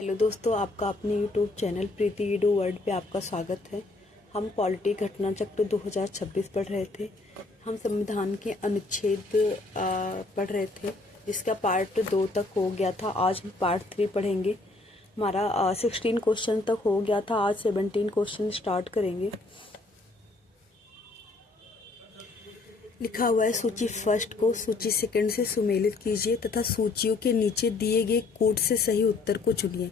Hello दोस्तों, आपका अपने यूट्यूब चैनल प्रीति ईडू वर्ल्ड पे आपका स्वागत है। हम पॉलिटी घटना चक्र 2026 पढ़ रहे थे। हम संविधान के अनुच्छेद पढ़ रहे थे, जिसका पार्ट 2 तक हो गया था। आज हम पार्ट 3 पढ़ेंगे। हमारा 16 क्वेश्चन तक हो गया था, आज 17 क्वेश्चन स्टार्ट करेंगे। लिखा हुआ है, सूची फर्स्ट को सूची सेकंड से सुमेलित कीजिए तथा सूचियों के नीचे दिए गए कोड से सही उत्तर को चुनिए।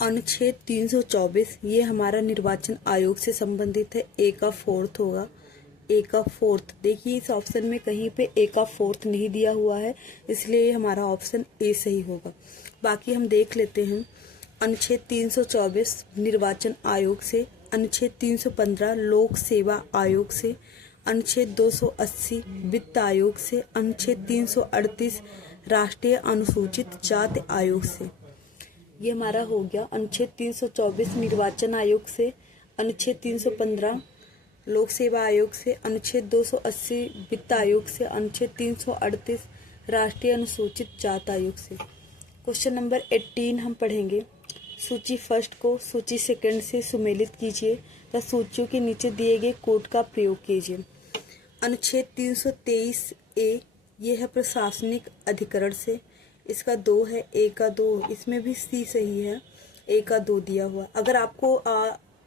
अनुच्छेद 324 ये हमारा निर्वाचन आयोग से संबंधित है। ए का फोर्थ होगा। ए का फोर्थ, देखिए इस ऑप्शन में कहीं पे ए का फोर्थ नहीं दिया हुआ है, इसलिए हमारा ऑप्शन ए सही होगा। बाकी हम देख लेते हैं। अनुच्छेद 324 निर्वाचन आयोग से, अनुच्छेद 315 लोक सेवा आयोग से, अनुच्छेद 280 वित्त आयोग से, अनुच्छेद 338 राष्ट्रीय अनुसूचित जाति आयोग से। ये हमारा हो गया अनुच्छेद 324 निर्वाचन आयोग से, अनुच्छेद 315 लोक सेवा आयोग से, अनुच्छेद 280 वित्त आयोग से, अनुच्छेद 338 राष्ट्रीय अनुसूचित जाति आयोग से। क्वेश्चन नंबर 18 हम पढ़ेंगे। सूची फर्स्ट को सूची सेकंड से सुमेलित कीजिए तथा सूचियों के नीचे दिए गए कोड का प्रयोग कीजिए। अनुच्छेद 323 ए ये है प्रशासनिक अधिकरण से, इसका 2 है, ए का 2, इसमें भी सी सही है, ए का 2 दिया हुआ। अगर आपको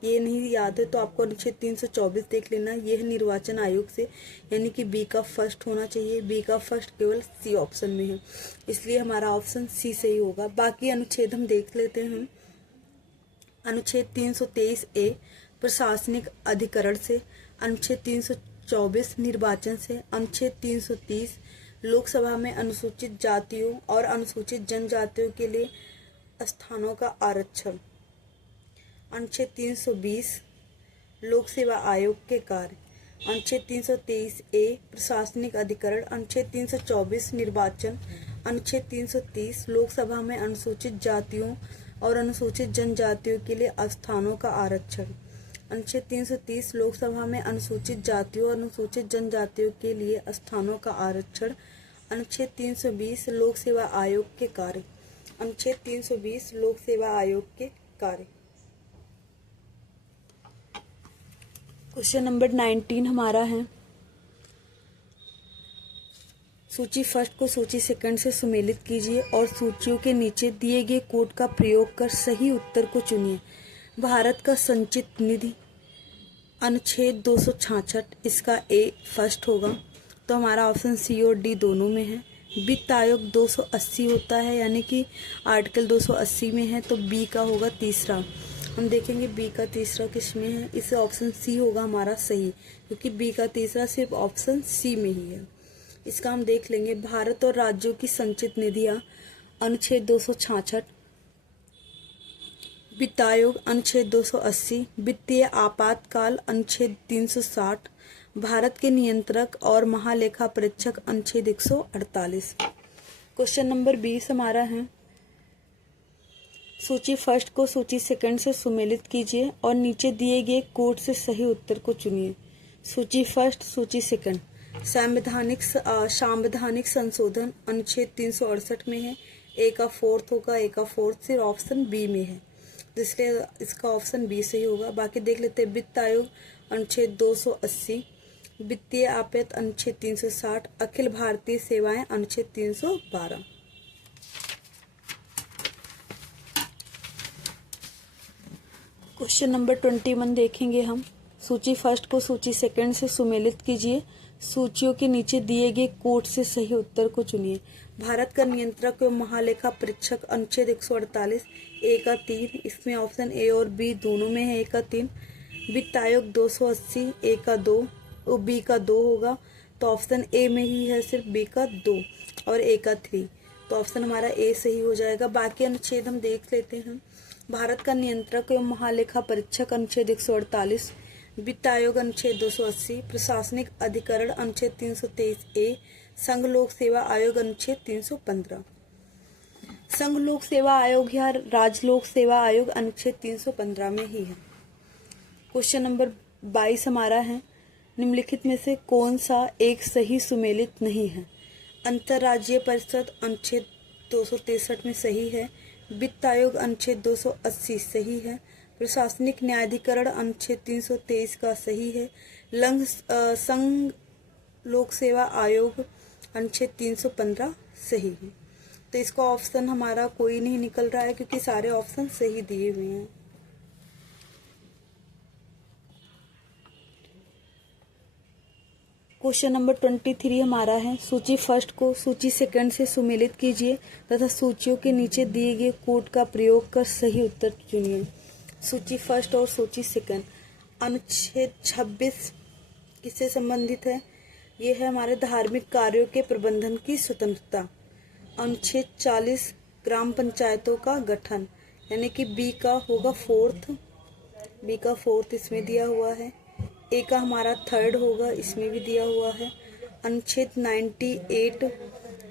ये नहीं याद है तो आपको अनुच्छेद 324 देख लेना। ये है निर्वाचन आयोग से, यानी कि बी का फर्स्ट होना चाहिए। बी का फर्स्ट केवल सी ऑप्शन में है, इसलिए हमारा ऑप्शन सी सही होगा। बाकी अनुच्छेद हम देख लेते हैं। अनुच्छेद 323 ए प्रशासनिक अधिकरण से, अनुच्छेद 324 निर्वाचन से, अनुच्छेद 330 लोकसभा में अनुसूचित जातियों और अनुसूचित जनजातियों के लिए स्थानों का आरक्षण, अनुच्छेद 320 लोक सेवा आयोग के कार्य, अनुच्छेद 323 ए प्रशासनिक अधिकरण, अनुच्छेद 324 निर्वाचन, अनुच्छेद 330 लोकसभा में अनुसूचित जातियों और अनुसूचित जनजातियों के लिए स्थानों का आरक्षण, अनुच्छेद 330 लोकसभा में अनुसूचित जातियों और अनुसूचित जनजातियों के लिए स्थानों का आरक्षण, अनुच्छेद 320 लोक सेवा आयोग के कार्य, अनुच्छेद 320 लोक सेवा आयोग के कार्य। क्वेश्चन नंबर 19 हमारा है। सूची फर्स्ट को सूची सेकंड से सुमेलित कीजिए और सूचियों के नीचे दिए गए कोड का प्रयोग कर सही उत्तर को चुनिए। भारत का संचित निधि, अनुच्छेद 266, इसका ए फर्स्ट होगा, तो हमारा ऑप्शन सी और डी दोनों में है। वित्त आयोग 280 होता है, यानी कि आर्टिकल 280 में है, तो बी का होगा तीसरा। हम देखेंगे बी का तीसरा किस में है, इसे ऑप्शन सी होगा हमारा सही, क्योंकि बी का तीसरा सिर्फ ऑप्शन सी में ही है। इसका हम देख लेंगे। भारत और राज्यों की संचित निधियां, अनुच्छेद 266, वित्त आयोग अनुच्छेद 280, वित्तीय आपातकाल अनुच्छेद 360, भारत के नियंत्रक और महालेखा परीक्षक अनुच्छेद 148। क्वेश्चन नंबर 20 हमारा है। सूची फर्स्ट को सूची सेकंड से सुमेलित कीजिए और नीचे दिए गए कोड से सही उत्तर को चुनिए। सूची फर्स्ट, सूची सेकंड। संवैधानिक संशोधन अनुच्छेद 368 में है, ए का फोर्थ होगा। ए का फोर्थ सिर्फ ऑप्शन बी में है, इसलिए इसका ऑप्शन बी सही होगा। बाकी देख लेते हैं। वित्त आयोग अनुच्छेद 280, वित्तीय आपात अनुच्छेद 360, अखिल भारतीय सेवाएं अनुच्छेद 312। क्वेश्चन नंबर 21 देखेंगे हम। सूची फर्स्ट को सूची सेकंड से सुमेलित कीजिए, सूचियों के नीचे दिए गए कोड से सही उत्तर को चुनिए। भारत का नियंत्रक एवं महालेखा परीक्षक अनुच्छेद 148, ए का 3, इसमें ऑप्शन ए और बी दोनों में है, ए का 3। वित्त आयोग 280, ए का 2 और बी का 2 होगा, तो ऑप्शन ए में ही है सिर्फ, बी का 2 और ए का 3, तो ऑप्शन हमारा ए सही हो जाएगा। बाकी अनुच्छेद हम देख लेते हैं। भारत का नियंत्रक एवं महालेखा परीक्षक अनुच्छेद 148, वित्त आयोग अनुच्छेद 280, प्रशासनिक अधिकरण अनुच्छेद 323 ए, संघ लोक सेवा आयोग अनुच्छेद 315। संघ लोक सेवा आयोग या राज्य लोक सेवा आयोग अनुच्छेद 315 में ही है। क्वेश्चन नंबर 22 हमारा है। निम्नलिखित में से कौन सा एक सही सुमेलित नहीं है? अंतर्राज्यीय परिषद अनुच्छेद 263 में सही है, वित्त आयोग अनुच्छेद 280 सही है। प्रशासनिक न्यायाधिकरण अनुच्छेद 323 का सही है। संघ लोक सेवा आयोग अनुच्छेद 315 सही है। तो इसका ऑप्शन हमारा कोई नहीं निकल रहा है क्योंकि सारे ऑप्शन सही दिए हुए हैं। क्वेश्चन नंबर 23 हमारा है, सूची फर्स्ट को सूची सेकंड से सुमेलित कीजिए तथा सूचियों के नीचे दिए गए कोड का प्रयोग कर सही उत्तर चुनिए। सूची फर्स्ट और सूची सेकंड। अनुच्छेद 26 किससे संबंधित है? ये है हमारे धार्मिक कार्यों के प्रबंधन की स्वतंत्रता। अनुच्छेद 40 ग्राम पंचायतों का गठन, यानी कि बी का होगा फोर्थ इसमें दिया हुआ है। ए का हमारा थर्ड होगा, इसमें भी दिया हुआ है। अनुच्छेद 98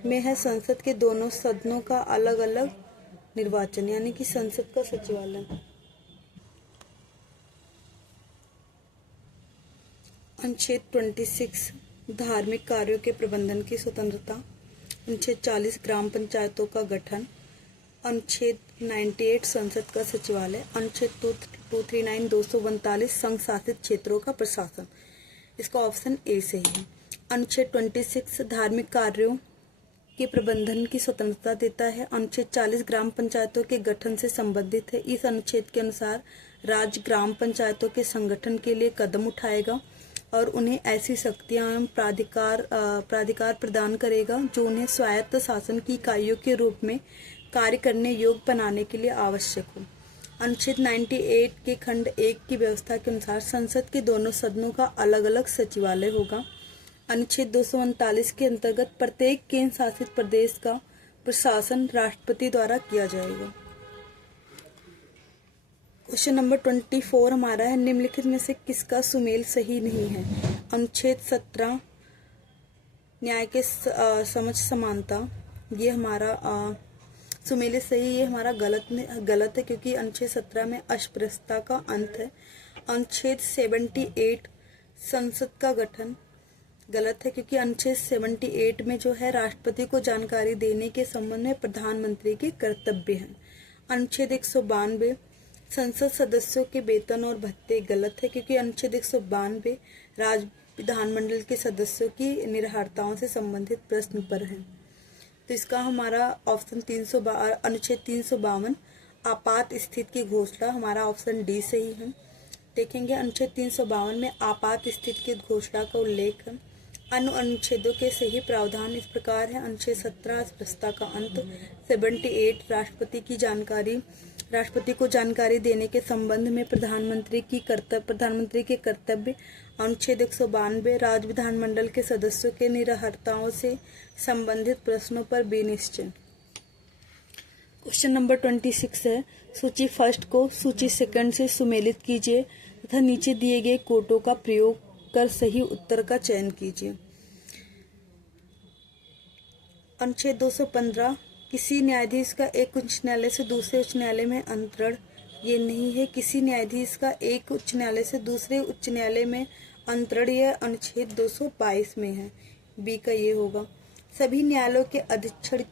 में है संसद के दोनों सदनों का अलग अलग निर्वाचन, यानी कि संसद का सचिवालय। अनुच्छेद 26 धार्मिक कार्यों के प्रबंधन की स्वतंत्रता। अनुच्छेद 40 ग्राम पंचायतों का गठन। अनुच्छेद 98 संसद का सचिवालय। अनुच्छेद 239 242 संघ शासित क्षेत्रों का प्रशासन। इसका ऑप्शन ए सही है। अनुच्छेद 26 धार्मिक कार्यों के प्रबंधन की स्वतंत्रता देता है। अनुच्छेद 40 ग्राम पंचायतों के गठन से संबंधित है। इस अनुच्छेद के अनुसार राज्य ग्राम पंचायतों के संगठन के लिए कदम उठाएगा और उन्हें ऐसी शक्तियां एवं प्राधिकार प्रदान करेगा जो उन्हें स्वायत्त शासन की इकाइयों के रूप में कार्य करने योग्य बनाने के लिए आवश्यक हो। अनुच्छेद 98 के खंड 1 की व्यवस्था के अनुसार संसद के दोनों सदनों का अलग अलग सचिवालय होगा। अनुच्छेद 239 के अंतर्गत प्रत्येक केंद्र शासित प्रदेश का प्रशासन राष्ट्रपति द्वारा किया जाएगा। क्वेश्चन नंबर 24 हमारा है, निम्नलिखित में से किसका सुमेल सही नहीं है? अनुच्छेद 17 न्याय के समझ समानता, ये हमारा सुमेलित सही, ये हमारा गलत है क्योंकि अनुच्छेद 17 में अस्पृश्यता का अंत है। अनुच्छेद 78 संसद का गठन, गलत है क्योंकि अनुच्छेद 78 में जो है राष्ट्रपति को जानकारी देने के संबंध में प्रधानमंत्री के कर्तव्य हैं। अनुच्छेद 192 संसद सदस्यों के वेतन और भत्ते, गलत है क्योंकि अनुच्छेद 192 राज्य विधानमंडल के सदस्यों की निरहर्ताओं से संबंधित प्रश्न पर है। तो इसका हमारा ऑप्शन अनुच्छेद 352 आपात स्थिति की घोषणा, हमारा ऑप्शन डी सही है। देखेंगे अनुच्छेद 352 में आपात स्थिति की घोषणा का उल्लेख है। अन्य अनुच्छेदों के सही प्रावधान इस प्रकार है। अनुच्छेद 17 अस्पृश्यता का अंत। 78 राष्ट्रपति को जानकारी देने के संबंध में प्रधानमंत्री के कर्तव्य। अनुच्छेद 192 राज्य विधानमंडल के सदस्यों के निरहर्ताओं से संबंधित प्रश्नों पर विनिश्चय। क्वेश्चन नंबर 26 है, सूची फर्स्ट को सूची सेकंड से सुमेलित कीजिए तथा नीचे दिए गए कोटों का प्रयोग कर सही उत्तर का चयन कीजिए। अनुच्छेद 215 किसी न्यायाधीश का एक उच्च न्यायालय से दूसरे उच्च न्यायालय में अंतरण, ये नहीं है। किसी न्यायाधीश का एक उच्च न्यायालय से दूसरे उच्च न्यायालय में अंतरण, यह अनुच्छेद 222 में है, बी का ये होगा। सभी न्यायालयों के अधीक्षण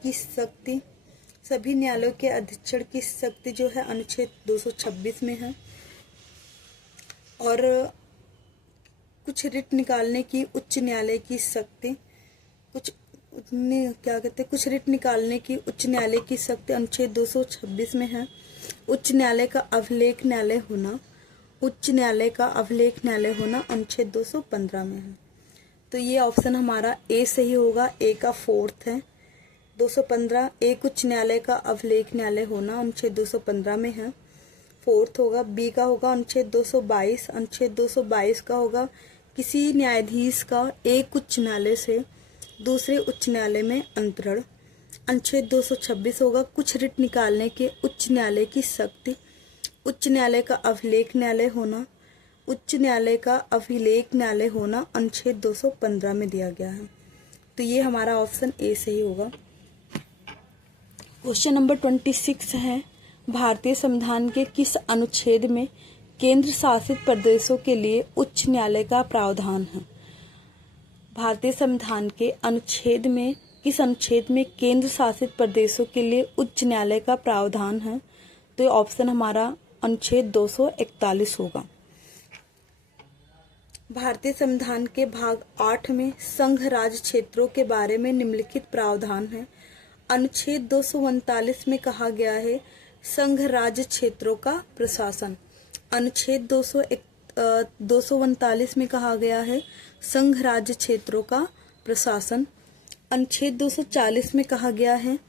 की शक्ति जो है अनुच्छेद 226 में है। और कुछ रिट निकालने की उच्च न्यायालय की शक्ति, कुछ रिट निकालने की उच्च न्यायालय की शक्ति अनुच्छेद 226 में है। उच्च न्यायालय का अभिलेख न्यायालय होना अनुच्छेद 215 में है। तो ये ऑप्शन हमारा ए सही होगा, ए का फोर्थ है। 215 एक उच्च न्यायालय का अभिलेख न्यायालय होना अनुच्छेद 215 में है, फोर्थ होगा। बी का होगा अनुच्छेद 222। अनुच्छेद 222 का होगा किसी न्यायाधीश का एक उच्च न्यायालय से दूसरे उच्च न्यायालय में अंतरण। अनुच्छेद 226 होगा कुछ रिट निकालने के उच्च न्यायालय की शक्ति। उच्च न्यायालय का अभिलेख न्यायालय होना अनुच्छेद 215 में दिया गया है। तो ये हमारा ऑप्शन ए सही होगा। क्वेश्चन नंबर 26 है, भारतीय संविधान के किस अनुच्छेद में केंद्र शासित प्रदेशों के लिए उच्च न्यायालय का प्रावधान है? भारतीय संविधान के अनुच्छेद में किस अनुच्छेद में केंद्र शासित प्रदेशों के लिए उच्च न्यायालय का प्रावधान है? तो ये ऑप्शन हमारा अनुच्छेद 241 होगा। भारतीय संविधान के भाग 8 में संघ राज्य क्षेत्रों के बारे में निम्नलिखित प्रावधान है। अनुच्छेद 239 में कहा गया है संघ राज्य क्षेत्रों का प्रशासन। अनुच्छेद 239 में कहा गया है संघ राज्य क्षेत्रों का प्रशासन। अनुच्छेद 240 में कहा गया है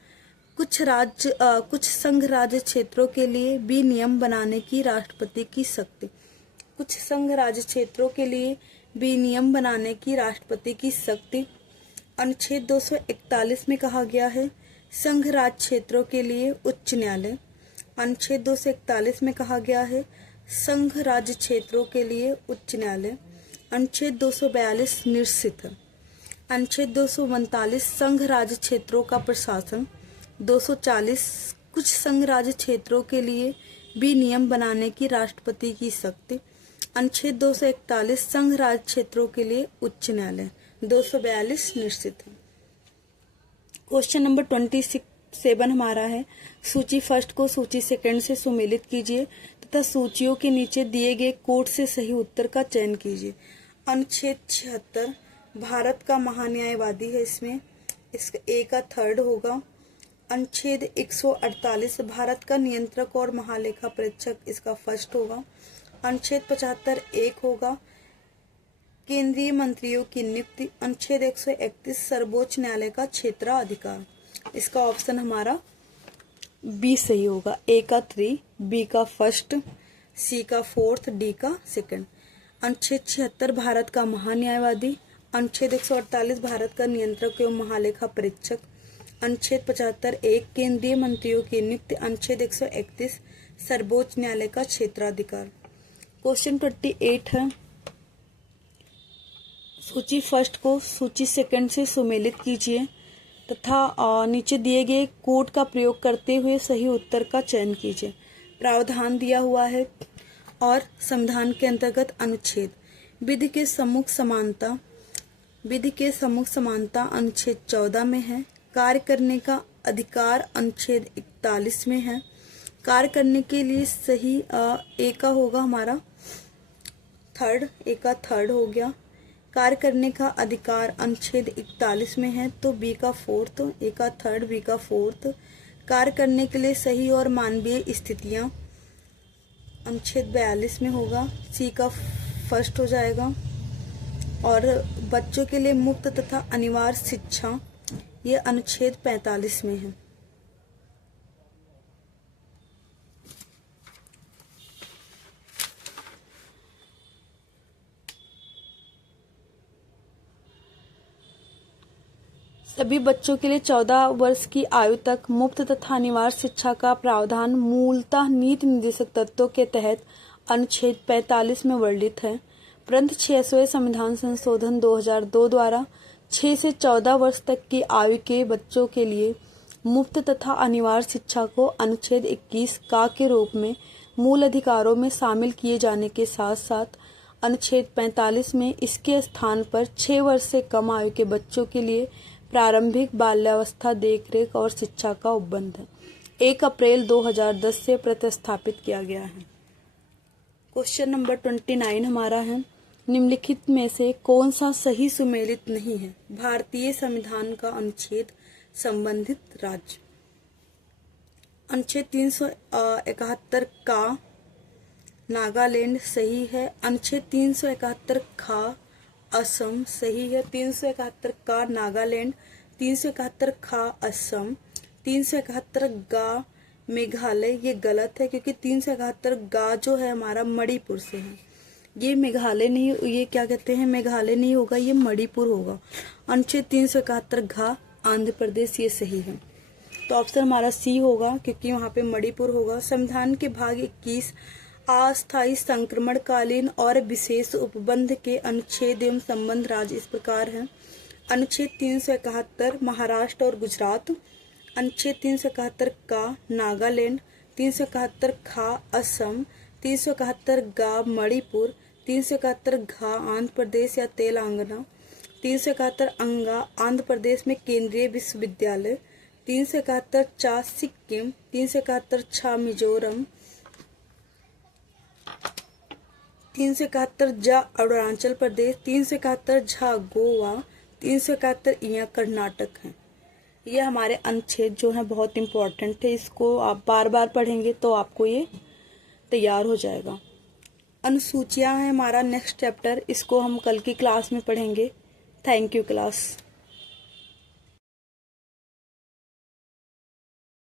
कुछ संघ राज्य क्षेत्रों के लिए भी नियम बनाने की राष्ट्रपति की शक्ति। कुछ संघ राज्य क्षेत्रों के लिए भी नियम बनाने की राष्ट्रपति की शक्ति। अनुच्छेद 241 में कहा गया है संघ राज्य क्षेत्रों के लिए उच्च न्यायालय। अनुच्छेद 241 में कहा गया है संघ राज्य क्षेत्रों के लिए उच्च न्यायालय। अनुच्छेद 242 निश्चित है। अनुच्छेद 239 संघ राज्य क्षेत्रों का प्रशासन। 240 कुछ संघ राज्य क्षेत्रों के लिए भी नियम बनाने की राष्ट्रपति की शक्ति। अनुच्छेद 241 संघ राज्य क्षेत्रों के लिए उच्च न्यायालय। 242 निश्चित है। क्वेश्चन नंबर 27 हमारा है सूची फर्स्ट को सूची सेकंड से सुमेलित कीजिए तथा सूचियों के नीचे दिए गए कोड से सही उत्तर का चयन कीजिए। अनुच्छेद 76 भारत का महान्यायवादी है, इसमें इसका ए का थर्ड होगा। अनुच्छेद 148 भारत का नियंत्रक और महालेखा परीक्षक, इसका फर्स्ट होगा। अनुच्छेद 75 एक होगा केंद्रीय मंत्रियों की नियुक्ति। अनुच्छेद 131 सर्वोच्च न्यायालय का क्षेत्राधिकार, इसका ऑप्शन हमारा बी सही होगा। ए का 3, बी का फर्स्ट, सी का फोर्थ, डी का सेकंड। अनुच्छेद 76 भारत का महान्यायवादी। अनुच्छेद 148 भारत का नियंत्रक एवं महालेखा परीक्षक। अनुच्छेद 75 एक केंद्रीय मंत्रियों की नियुक्ति। अनुच्छेद 131 सर्वोच्च न्यायालय का क्षेत्राधिकार। क्वेश्चन 28 है सूची फर्स्ट को सूची सेकंड से सुमेलित कीजिए तथा नीचे दिए गए कोड का प्रयोग करते हुए सही उत्तर का चयन कीजिए। प्रावधान दिया हुआ है और संविधान के अंतर्गत अनुच्छेद विधि के सम्मुख समानता अनुच्छेद 14 में है। कार्य करने का अधिकार अनुच्छेद 41 में है। कार्य करने के लिए सही ए का होगा हमारा थर्ड, ए का थर्ड हो गया। कार्य करने का अधिकार अनुच्छेद 41 में है तो बी का फोर्थ, ए का थर्ड, बी का फोर्थ। कार्य करने के लिए सही और मानवीय स्थितियां अनुच्छेद 42 में होगा, सी का फर्स्ट हो जाएगा। और बच्चों के लिए मुफ्त तथा अनिवार्य शिक्षा, ये अनुच्छेद 45 में है। सभी बच्चों के लिए 14 वर्ष की आयु तक मुफ्त तथा अनिवार्य शिक्षा का प्रावधान मूलतः नीति निर्देशक तत्वों के तहत अनुच्छेद 45 में वर्णित है, परंतु 600वें संविधान संशोधन 2002 द्वारा 6 से 14 वर्ष तक की आयु के बच्चों के लिए मुफ्त तथा अनिवार्य शिक्षा को अनुच्छेद 21 का के रूप में मूल अधिकारों में शामिल किए जाने के साथ साथ अनुच्छेद 45 में इसके स्थान पर 6 वर्ष से कम आयु के बच्चों के लिए प्रारंभिक बाल्यावस्था देखरेख और शिक्षा का उपबंध 1 अप्रैल 2010 से प्रतिस्थापित किया गया है। क्वेश्चन नंबर 29 हमारा है निम्नलिखित में से कौन सा सही सुमेलित नहीं है? भारतीय संविधान का अनुच्छेद संबंधित राज्य। अनुच्छेद 371 का नागालैंड सही है। अनुच्छेद 371 खा असम सही है। 371 का नागालैंड, 371 खा असम, 371 गा मेघालय, ये गलत है क्योंकि 371 गा जो है हमारा मणिपुर से है। ये मेघालय नहीं, ये क्या कहते हैं, मेघालय नहीं होगा, ये मणिपुर होगा। अनुच्छेद 371 घा आंध्र प्रदेश, ये सही है। तो ऑप्शन हमारा सी होगा क्योंकि वहाँ पे मणिपुर होगा। संविधान के भाग 21 अस्थायी संक्रमणकालीन और विशेष उपबंध के अनुच्छेद एवं संबंध राज्य इस प्रकार है। अनुच्छेद 371 महाराष्ट्र और गुजरात। अनुच्छेद 371 का नागालैंड, 371 खा असम, 371 गा मणिपुर, 371 घा आंध्र प्रदेश या तेलंगाना, 371 अंगा आंध्र प्रदेश में केंद्रीय विश्वविद्यालय। 371 चा सिक्किम। 371 छा मिजोरम। 371 जा अरुणाचल प्रदेश। 371 झा गोवा। 371 इया कर्नाटक है। ये हमारे अनुच्छेद जो हैं बहुत इम्पोर्टेंट है, इसको आप बार बार पढ़ेंगे तो आपको ये तैयार हो जाएगा। अनुसूचियां हैं हमारा नेक्स्ट चैप्टर, इसको हम कल की क्लास में पढ़ेंगे। Thank you class.